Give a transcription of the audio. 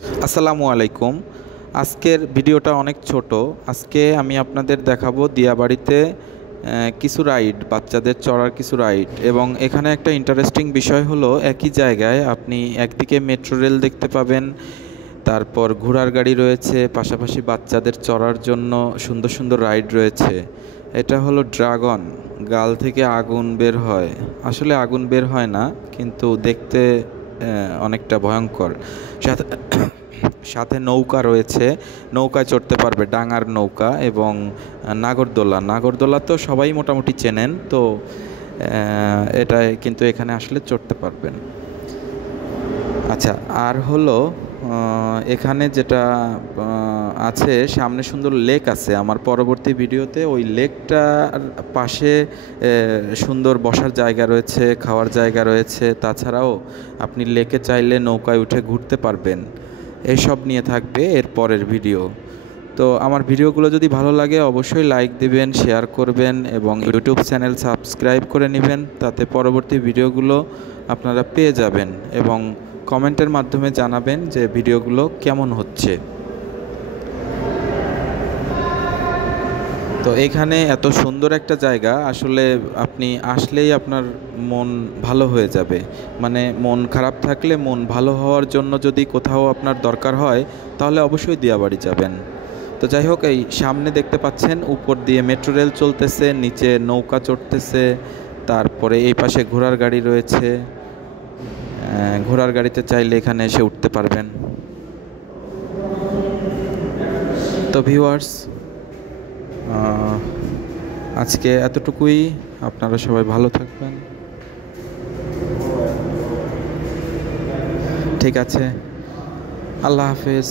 আসসালামু আলাইকুম। আজকের ভিডিওটা অনেক ছোট। আজকে আমি আপনাদের দেখাবো দিয়াবাড়িতে কিছু রাইড, বাচ্চাদের চড়ার কিছু রাইড। এবং এখানে একটা ইন্টারেস্টিং বিষয় হলো, একই জায়গায় আপনি একদিকে মেট্রো রেল দেখতে পাবেন, তারপর ঘোড়ার গাড়ি রয়েছে, পাশাপাশি বাচ্চাদের চড়ার জন্য সুন্দর সুন্দর রাইড রয়েছে। এটা হলো ড্রাগন, গাল থেকে আগুন বের হয়। আসলে আগুন বের হয় না, কিন্তু দেখতে অনেকটা ভয়ঙ্কর। সাথে সাথে নৌকা রয়েছে, নৌকায় চড়তে পারবে, ডাঙার নৌকা। এবং নাগরদোলা, নাগরদোলা তো সবাই মোটামুটি চেনেন তো, এটা কিন্তু এখানে আসলে চড়তে পারবেন। আচ্ছা, আর হলো এখানে যেটা আছে, সামনে সুন্দর লেক আছে। আমার পরবর্তী ভিডিওতে ওই লেকটার পাশে সুন্দর বসার জায়গা রয়েছে, খাওয়ার জায়গা রয়েছে। তাছাড়াও আপনি লেকে চাইলে নৌকায় উঠে ঘুরতে পারবেন। এসব নিয়ে থাকবে এর পরের ভিডিও। তো আমার ভিডিওগুলো যদি ভালো লাগে অবশ্যই লাইক দিবেন, শেয়ার করবেন এবং ইউটিউব চ্যানেল সাবস্ক্রাইব করে নেবেন। তাতে পরবর্তী ভিডিওগুলো আপনারা পেয়ে যাবেন এবং কমেন্টের মাধ্যমে জানাবেন যে ভিডিওগুলো কেমন হচ্ছে। তো এখানে এত সুন্দর একটা জায়গা, আসলে আপনি আসলেই আপনার মন ভালো হয়ে যাবে। মানে মন খারাপ থাকলে মন ভালো হওয়ার জন্য যদি কোথাও আপনার দরকার হয়, তাহলে অবশ্যই দিয়াবাড়ি যাবেন। তো যাই হোক, এই সামনে দেখতে পাচ্ছেন উপর দিয়ে মেট্রো রেল চলতেছে, নিচে নৌকা চড়তেছে, তারপরে এই পাশে ঘোড়ার গাড়ি রয়েছে। ঘোড়ার গাড়িতে চাইলে এখানে এসে উঠতে পারবেন। তো ভিউয়ার্স, আজকে এতটুকুই। আপনারা সবাই ভালো থাকবেন। ঠিক আছে, আল্লাহ হাফেজ।